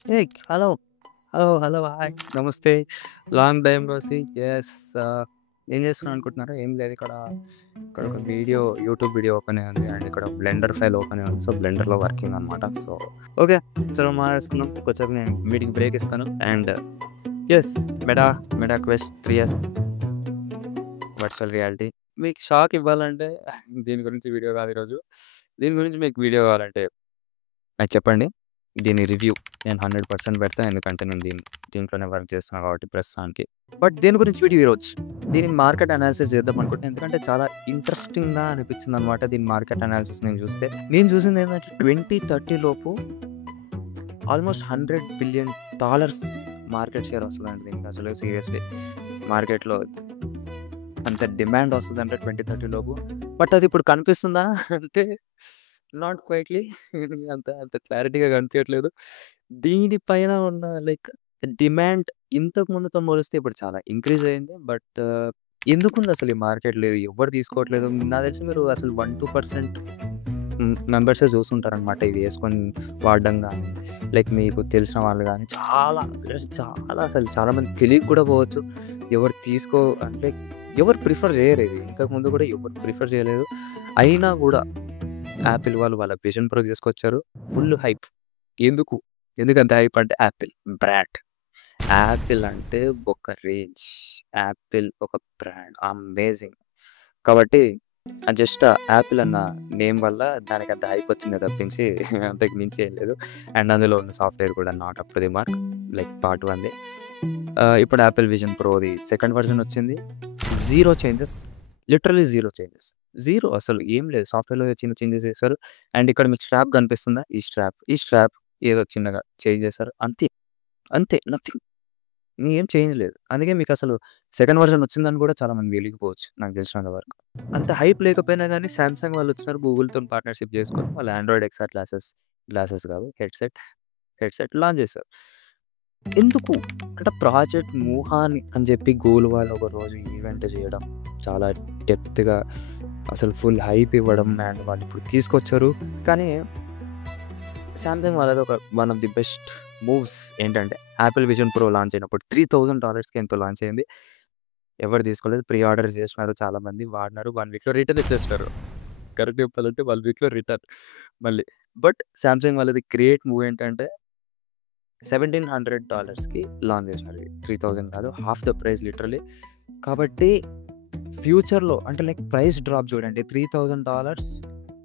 Hey, hello. Hello. Hi. నమస్తే. Long time no see. Yes. ఏం చేస్తున్నాను అనుకుంటున్నారా? ఏం లేదు ఇక్కడ ఒక యూట్యూబ్ వీడియో ఓపెన్ అయ్యి ఉంది. అండ్ ఇక్కడ బ్లెండర్ ఫైల్ ఓపెన్ అయ్యి ఉంది. సో, బ్లెండర్‌లో వర్కింగ్ అనమాట. So, okay. చలో మాట్లాడేసుకుందాం. కొంచెంసేపు నేను మీటింగ్ బ్రేక్ ఇస్తాను. And yes. Meta, meta quest 3 virtual reality. మీకు షాక్ ఇవ్వాలంటే దీని గురించి వీడియో కాదు ఈరోజు. దీని గురించి మీకు వీడియో కావాలంటే నాకు చెప్పండి. దీని రివ్యూ నేను 100% పెడతా. ఎందుకంటే నేను దీంట్లోనే వర్క్ చేస్తున్నా కాబట్టి ప్రస్తుతానికి. బట్ దేని గురించి వీడియో ఈరోజు. దీని మార్కెట్ అనాలిసిస్ చేద్దాం అనుకుంటున్నా. ఎందుకంటే చాలా ఇంట్రెస్టింగ్‌గా అనిపించిందనమాట దీని మార్కెట్ అనాలిసిస్ నేను చూస్తే. నేను చూసిందేంటంటే 2030 లోపు ఆల్మోస్ట్ $100 బిలియన్ మార్కెట్ షేర్ వస్తదండి దీనికి అసలు సీరియస్‌లీ. మార్కెట్‌లో అంత డిమాండ్ వస్తదంటే 2030 లోపు. బట్ అది ఇప్పుడు కనిపిస్తుందా అంటే నాట్ క్వైట్‌లీ అంత అంత క్లారిటీగా కనిపియట్లేదు. దీనిపైన ఉన్న లైక్ డిమాండ్ ఇంతకు ముందుతో పోలిస్తే ఇప్పుడు చాలా ఇంక్రీజ్ అయింది. బట్ ఎందుకుందసలు ఈ మార్కెట్‌లో ఎవ్వరు తీసుకోవట్లేదు. నాకు తెలిసి మీరు అసలు 1, 2% మెంబర్సే చూసుంటారనమాట ఇవి యేసుకొని వాడడం గానీ, లైక్ మీకు తెలిసిన వాళ్ళు గానీ చాలా అసలు చాలామంది తెలియక కూడా పోవచ్చు. ఎవరు అంటే ఎవరు ప్రిఫర్ చేయరు ఇది. ఇంతకుముందు కూడా ఎవరు ప్రిఫర్ చేయలేదు. అయినా గూడా యాపిల్ వాళ్ళు వాళ్ళ విజన్ ప్రో తీసుకొచ్చారు. Full hype. ఎందుకు? ఎందుకంత హైప్ అంటే యాపిల్ బ్రాండ్. యాపిల్ అంటే ఒక రేంజ్. యాపిల్ ఒక బ్రాండ్. అమేజింగ్. కాబట్టి జస్ట్ యాపిల్ అన్న నేమ్ వల్ల దానికంత హైప్ వచ్చిందే తప్పించి అంతకు మించి ఏం లేదు. అండ్ అందులో ఉన్న సాఫ్ట్‌వేర్ కూడా not up to the mark. Like part 1ది. ఇప్పుడు యాపిల్ విజన్ ప్రోది సెకండ్ వర్షన్ వచ్చింది. Zero changes. Literally zero changes. Zero అసలు ఏం లేదు. సాఫ్ట్‌వేర్‌లో చిన్న చేంజెస్ చేశారు. అండ్ ఇక్కడ మీకు స్ట్రాప్ కనిపిస్తుందా? ఈ స్ట్రాప్ ఏదో చిన్నగా చేంజ్ చేశారు. అంతే. అంతే. నథింగ్. ఏం చేంజ్ లేదు. అందుకే మీకసలు సెకండ్ వర్షన్ వచ్చిందని కూడా చాలా మంది తెలియకపోవచ్చు నాకు తెలిసినంత వరకు. అంత హైప్ లేకపోయినా గానీ సామ్‌సంగ్ వాళ్ళొచ్చినారు గూగుల్‌తోని పార్ట్నర్‌షిప్ చేసుకొని వాళ్ళ ఆండ్రాయిడ్ ఎక్స్ఆర్ గ్లాసెస్ కాదు హెడ్‌సెట్ లాంచ్ చేశారు. ఎందుకు? అంటే ప్రాజెక్ట్ 'వుహాన్' అని చెప్పి గూగుల్ వాళ్ళు ఒకరోజు ఈవెంట్ చేయడం, చాలా డెప్త్‌గా అసలు ఫుల్ హైప్ ఇవ్వడం అండ్ వాళ్ళిప్పుడు తీసుకొచ్చారు. కానీ సామ్‌సంగ్ వాళ్ళది one of the best moves ఏంటంటే యాపిల్ విజన్ ప్రో లాంచ్ అయినప్పుడు $3000కి ఎంతో లాంచ్ అయింది. ఎవరు తీసుకోలేదు. ప్రీ ఆర్డర్ చేసినారు చాలామంది. వాడినారు. 1 వీక్‌లో రిటర్న్ ఇచ్చేసినారు. కరెక్ట్ చెప్పాలంటే 1 వీక్‌లో రిటర్న్ మళ్ళీ. బట్ సామ్‌సంగ్ వాళ్ళది గ్రేట్ మూవ్ ఏంటంటే $1700కి లాంచ్ చేసినారు. 3000 కాదు. Half the price literally. కాబట్టి ఫ్యూచర్‌లో అంటే లైక్ ప్రైస్ డ్రాప్ చూడండి. $3000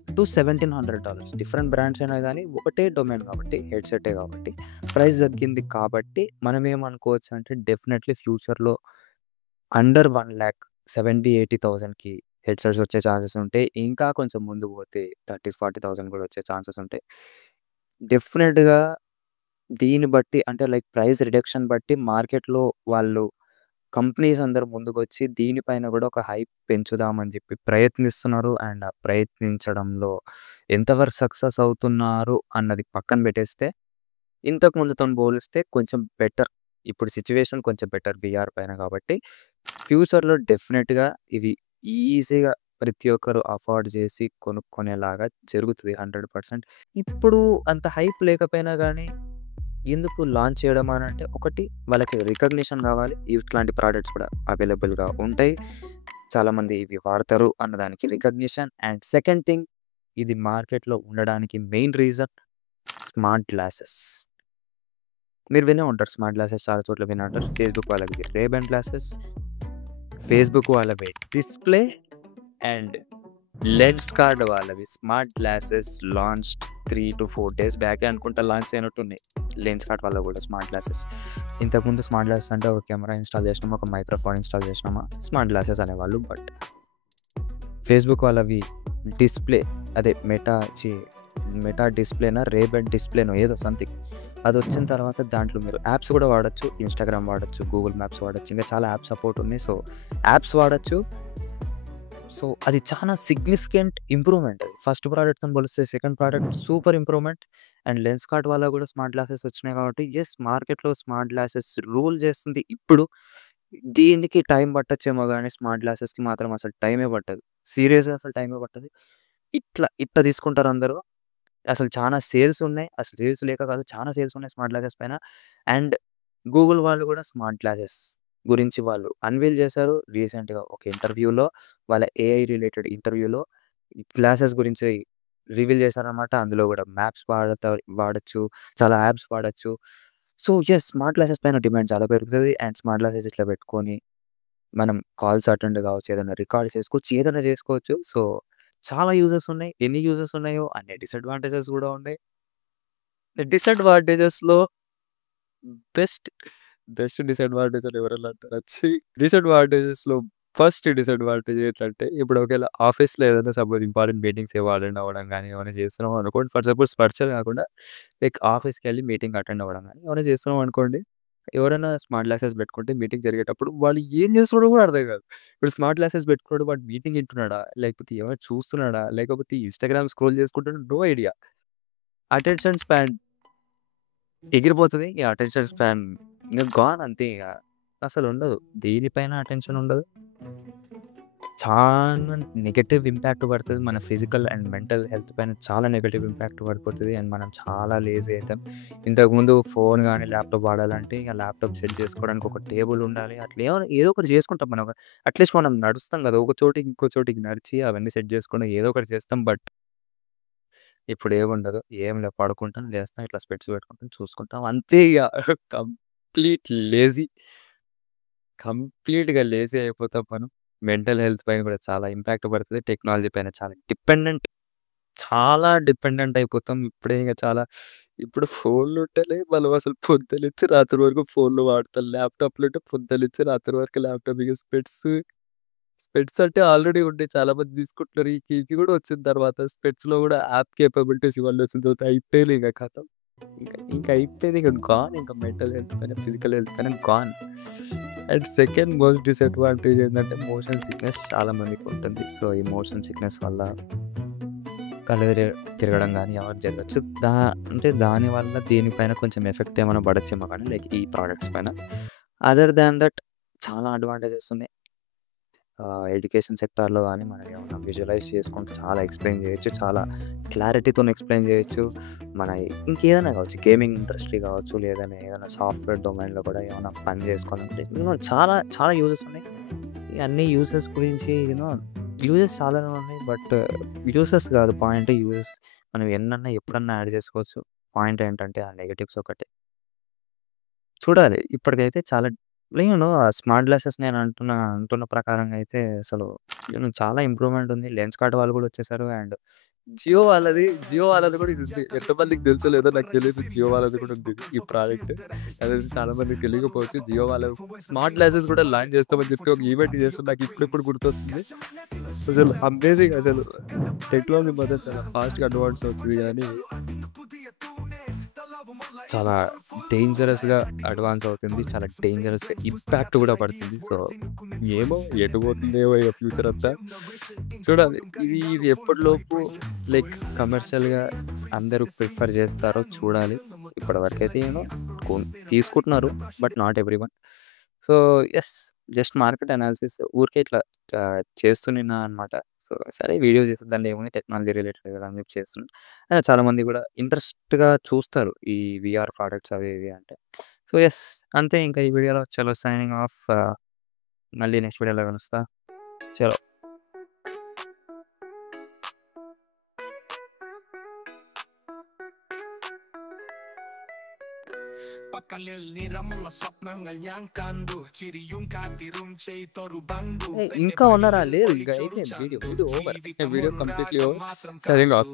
to $1700 డిఫరెంట్ బ్రాండ్స్ అయినా గానీ ఒకటే డొమైన్ కాబట్టి హెడ్‌సెటే కాబట్టి ప్రైస్ తగ్గింది కాబట్టి మనం ఏమనుకోవచ్చు అంటే డెఫినెట్‌లీ ఫ్యూచర్‌లో అండర్ 1,00,000 70,000-80,000కి హెడ్‌సెట్స్ వచ్చే ఛాన్సెస్ ఉంటాయి. ఇంకా కొంచెం ముందుకు పోతే 30,000-40,000 కూడా వచ్చే ఛాన్సెస్ ఉంటాయి. డెఫినెట్‌గా దీన్ని బట్టి అంటే లైక్ ప్రైస్ రిడక్షన్ బట్టి మార్కెట్‌లో వాళ్ళు కంపెనీస్ అందరూ ముందుకొచ్చి దీనిపైన గూడా ఒక హైప్ పెంచుదామని జెప్పి ప్రయత్నిస్తున్నారు. అండ్ ఆ ప్రయత్నించడంలో ఎంతవరకు సక్సెస్ అవుతున్నారు అన్నది పక్కన బెట్టేస్తే, ఇంతకు ముందుతోని పోలిస్తే కొంచెం బెటర్. ఇప్పుడు సిట్యుయేషన్ కొంచెం బెటర్ వీఆర్ పైన కాబట్టి, ఫ్యూచర్‌లో డెఫినెట్‌గా ఇవి ఈజీగా ప్రతి ఒక్కరు అఫోర్డ్ జేసి కొనుక్కునేలాగా జరుగుతది 100%. ఇప్పుడు అంత హైప్ లేకపోయినా గానీ ఎందుకు లాంచ్ చేయడం అనంటే, ఒకటి వాళ్ళకి రికగ్నిషన్ గావాలి. ఇట్లాంటి ప్రొడక్ట్స్ కూడా అవైలబుల్‌గా ఉంటాయి. చాలామంది ఇవి వాడతారు అన్నదానికి రికగ్నిషన్. అండ్ సెకండ్ థింగ్ ఇది మార్కెట్‌లో ఉండడానికి మెయిన్ రీజన్ స్మార్ట్ గ్లాసెస్. మీరు వినే ఉంటారు స్మార్ట్ గ్లాసెస్ చాలా చోట్ల వినే ఉంటారు. ఫేస్‌బుక్ వాళ్ళది రేబాన్ గ్లాసెస్, ఫేస్‌బుక్ వాళ్ళవి డిస్‌ప్లే అండ్ లెన్స్‌కార్ట్ వాళ్ళవి స్మార్ట్ గ్లాసెస్ లాంచ్డ్ 3-4 డేస్ బ్యాకే అనుకుంటా లాంచ్ అయినట్టున్నాయి. లెన్స్‌కార్ట్ వాళ్ళవి కూడా స్మార్ట్ గ్లాసెస్. ఇంతకుముందు స్మార్ట్ గ్లాసెస్ అంటే ఒక కెమెరా ఇన్‌స్టాల్ చేసినామా, ఒక మైక్రోఫోన్ ఇన్‌స్టాల్ చేసినామా స్మార్ట్ గ్లాసెస్ అనేవాళ్ళు. బట్ ఫేస్‌బుక్ వాళ్ళవి డిస్‌ప్లే అదే మెటా డిస్‌ప్లేనా, రేబాన్ డిస్‌ప్లేనో ఏదో సంథింగ్. అదొచ్చిన తర్వాత దాంట్లో మీరు యాప్స్ కూడా వాడొచ్చు. ఇన్‌స్టాగ్రామ్ వాడొచ్చు, గూగుల్ మ్యాప్స్ వాడొచ్చు. ఇంకా చాలా యాప్ సపోర్ట్ ఉన్నాయి. సో, యాప్స్ వాడొచ్చు. సో, అది చానా సిగ్నిఫికెంట్ ఇంప్రూవ్‌మెంట్ అది. ఫస్ట్ ప్రోడక్ట్‌తోని పోలిస్తే second product super improvement. And Lenskart వాళ్ళవి కూడా స్మార్ట్ గ్లాసెస్ వచ్చినాయి కాబట్టి యెస్ మార్కెట్‌లో స్మార్ట్ గ్లాసెస్ రూల్ చేస్తుంది ఇప్పుడు. దీనికి టైం పట్టొచ్చేమో గానీ స్మార్ట్ గ్లాసెస్‌కి మాత్రం అసలు టైమే పట్టదు. సీరియస్‌గా అసలు టైమే పట్టదు. ఇట్లా తీసుకుంటారందరూ. అసలు చానా సేల్స్ ఉన్నాయి. అసలు సేల్స్ లేక కాదు, చానా సేల్స్ ఉన్నాయి స్మార్ట్ గ్లాసెస్ పైన. అండ్ గూగుల్ వాళ్ళు కూడా స్మార్ట్ గ్లాసెస్ గురించి వాళ్ళు అన్వీల్ చేశారు రీసెంట్‌గా ఒక ఇంటర్వ్యూలో. వాళ్ళ ఏఐ రిలేటెడ్ ఇంటర్వ్యూలో గ్లాసెస్ గురించి రివీల్ చేశారనమాట. అందులో కూడా మ్యాప్స్ వాడొచ్చు. చాలా యాప్స్ వాడొచ్చు. సో, యెస్, స్మార్ట్ గ్లాసెస్ పైన డిమాండ్ చాలా పెరుగుతది. అండ్ స్మార్ట్ గ్లాసెస్ ఇట్లా పెట్టుకొని మనం కాల్స్ అటెండ్ కావచ్చు. ఏదైనా రికార్డ్ చేసుకోవచ్చు. ఏదైనా చేసుకోవచ్చు. సో, చాలా యూజెస్ ఉన్నాయి. ఎన్ని యూజెస్ ఉన్నాయో అన్ని డిసడ్వాంటేజెస్ కూడా ఉన్నాయి. డిసడ్వాంటేజెస్‌లో బెస్ట్, బెస్ట్ డిసడ్వాంటేజ్ అని ఎవరన్నా అంటారా? ఛీ! డిసడ్వాంటేజెస్‌లో ఫస్ట్ డిసడ్వాంటేజ్ ఏంటంటే, ఇప్పుడు ఒకేళ ఆఫీస్‌లో ఏదైనా సపోజ్ ఇంపార్టెంట్ మీటింగ్స్ ఏవో అటెండ్ అవ్వడం గానీ, ఏమైనా చేస్తున్నాం అనుకోండి. ఫర్ సపోజ్ వర్చువల్ కాకుండా లైక్ ఆఫీస్‌కెళ్ళి మీటింగ్ అటెండ్ అవ్వడం గానీ, ఏమైనా చేస్తున్నాం అనుకోండి. ఎవరైనా స్మార్ట్ గ్లాసెస్ పెట్టుకుంటే మీటింగ్ జరిగేటప్పుడు వాళ్ళు ఏం చేస్తున్నాడో కూడా అర్థం కాదు. ఇప్పుడు స్మార్ట్ గ్లాసెస్ పెట్టుకున్నాడు, వాడు మీటింగ్ వింటున్నాడా? లేకపోతే ఏమైనా చూస్తున్నాడా? లేకపోతే ఇన్‌స్టాగ్రామ్ స్క్రోల్ చేసుకుంటున్నాడా? No idea. అటెన్షన్ స్పాన్ ఎగిరిపోతది. ఈ అటెన్షన్ స్పాన్ ఇంక గాన్ అంతే ఇగ. అసలుండదు. దేనిపైన అటెన్షన్ ఉండదు. చాలా నెగెటివ్ ఇంపాక్ట్ పడతది. మన ఫిజికల్ అండ్ మెంటల్ హెల్త్ పైన చాలా నెగెటివ్ ఇంపాక్ట్ పడిపోతది. అండ్ మనం చాలా లేజీ అయితాం. ఇంతకుముందు ఫోన్ గానీ, ల్యాప్‌టాప్ వాడాలంటే ఇగ ల్యాప్‌టాప్ సెట్ చేసుకోవడానికి ఒక టేబుల్ ఉండాలి. అట్లా ఏదో ఒకటి చేసుకుంటాం మనం. అట్‌లీస్ట్ మనం నడుస్తాం కదా! ఒక చోటికి ఇంకో చోటికి నడిచి అవన్నీ సెట్ చేసుకొని ఏదో ఒకటి చేస్తాం. బట్ ఇప్పుడేముండదు. ఏం లేదు, పడుకుంటాం, లేస్తాం, ఇట్లా స్పెట్స్ పెట్టుకుంటాం, చూసుకుంటాం. అంతే ఇగ. Complete lazy. కంప్లీట్‌గా లేజీ అయిపోతాం మనం. మెంటల్ హెల్త్ పైన కూడా చాలా ఇంపాక్ట్ పడతది. టెక్నాలజీ పైన చాలా డిపెండెంట్, చాలా డిపెండెంట్ అయిపోతాం. ఇప్పుడే ఇగ చాలా ఇప్పుడు ఫోన్లుంటేనే మనం అసలు పొద్దున్నుంచి రాత్రి వరకు ఫోన్లు వాడతాం. ల్యాప్‌టాప్‌లుంటే పొద్దున్నుంచి రాత్రి వరకు ల్యాప్‌టాప్. ఇగ స్పెట్స్ అంటే ఆల్రెడీ ఉన్నాయి. చాలా మంది తీసుకుంటున్నారు. ఇవి కూడా వచ్చిన తర్వాత స్పెట్స్‌లో కూడా యాప్ కేపబిలిటీస్ ఇవన్నీ వచ్చిన తర్వాత అయిపోయింది ఇక ఖతం. ఇంక అయిపోయింది. ఇక గాన్. ఇంక మెంటల్ హెల్త్ పైన, ఫిజికల్ హెల్త్ పైన gone. And second most disadvantage ఏంటంటే మోషన్ సిక్‌నెస్ చాలా మందికి ఉంటుంది. సో, ఈ మోషన్ సిక్‌నెస్ వల్ల కళ్ళు తిరగడం గానీ ఏమైనా జరగొచ్చు. అంటే దానివల్ల దీనిపైన కొంచెం ఎఫెక్ట్ ఏమైనా పడొచ్చేమో కానీ లైక్ ఈ ప్రొడక్ట్స్ పైన. అదర్ దాన్ దట్ చాలా అడ్వాంటేజెస్ ఉన్నాయి. ఎడ్యుకేషన్ సెక్టార్‌లో గానీ మనం ఏమన్నా విజువలైజ్ చేసుకుంటూ చాలా ఎక్స్‌ప్లెయిన్ చేయొచ్చు. చాలా క్లారిటీతోని ఎక్స్‌ప్లెయిన్ చేయొచ్చు. మన ఇంకేదైనా కావచ్చు. గేమింగ్ ఇండస్ట్రీ కావచ్చు, లేదంటే ఏదైనా సాఫ్ట్‌వేర్ డొమైన్‌లో కూడా ఏమన్నా పని చేసుకోవాలంటే చాలా చాలా యూజెస్ ఉన్నాయి. ఈ అన్ని యూజెస్ గురించి యూజెస్ చాలానే ఉన్నాయి. బట్ యూజెస్ కాదు పాయింట్. యూజెస్ మనం ఎన్నన్నా ఎప్పుడన్నా యాడ్ చేసుకోవచ్చు. పాయింట్ ఏంటంటే ఆ నెగెటివ్స్ ఒకటే. చూడాలి. ఇప్పటికైతే చాలా స్మార్ట్ గ్లాసెస్ నేను అంటున్న ప్రకారంగా అయితే అసలు చాలా ఇంప్రూవ్‌మెంట్ ఉంది. లెన్స్‌కార్ట్ వాళ్ళు కూడా వచ్చేసారు. అండ్ జియో వాళ్ళది కూడా ఇది ఉంది. ఎంతమందికి తెలుసో లేదో నాకు తెలీదు. జియో వాళ్ళది కూడా ఉంది ఈ ప్రాజెక్ట్. నాకు తెలిసి చాలా మందికి తెలియకపోవచ్చు. జియో వాళ్ళు స్మార్ట్ గ్లాసెస్ కూడా లాంచ్ చేస్తామని చెప్పి ఒక ఈవెంట్ చేస్తున్నారు. నాకు ఇప్పుడిప్పుడు గుర్తొస్తుంది. అసలు అమేజింగ్ అసలు. టెక్నాలజీ మాత్రం చాలా ఫాస్ట్‌గా అడ్వాన్స్ అవుతుంది గానీ చాలా డేంజరస్‌గా అడ్వాన్స్ అవుతుంది. చాలా డేంజరస్‌గా ఇంపాక్ట్ కూడా పడుతుంది. సో, ఏమో ఎటు పోతుందేమో ఇగ ఫ్యూచర్ అంతా. చూడాలి. ఇది ఎప్పటిలోపు లైక్ కమర్షియల్‌గా అందరూ ప్రిఫర్ చేస్తారో చూడాలి. ఇప్పటివరకైతే తీసుకుంటున్నారు. But not everyone. So, yes, just market analysis ఊరికే ఇట్లా చేస్తున్నా అనమాట. సో, సరే వీడియో చేస్తే దాంట్లో ఏముంది, టెక్నాలజీ రిలేటెడ్ కదా అని చెప్పి చేస్తున్నా. చాలామంది కూడా ఇంట్రెస్ట్‌గా చూస్తారు. ఈ వీఆర్ ప్రొడక్ట్స్ అవి ఇవి అంటే. సో, యెస్, అంతే ఇంకా ఈ వీడియోలో చలో సైనింగ్ ఆఫ్. మళ్ళీ నెక్స్ట్ వీడియోలో కలుస్తా. చలో. Pagkalil niramula swapnangal yang kandu Chiri yung katirum chay toru bandu ఇంకా ఉన్నారా? లేదు, ఇంకా అయిపోయింది video over. Video completely over. Signing off.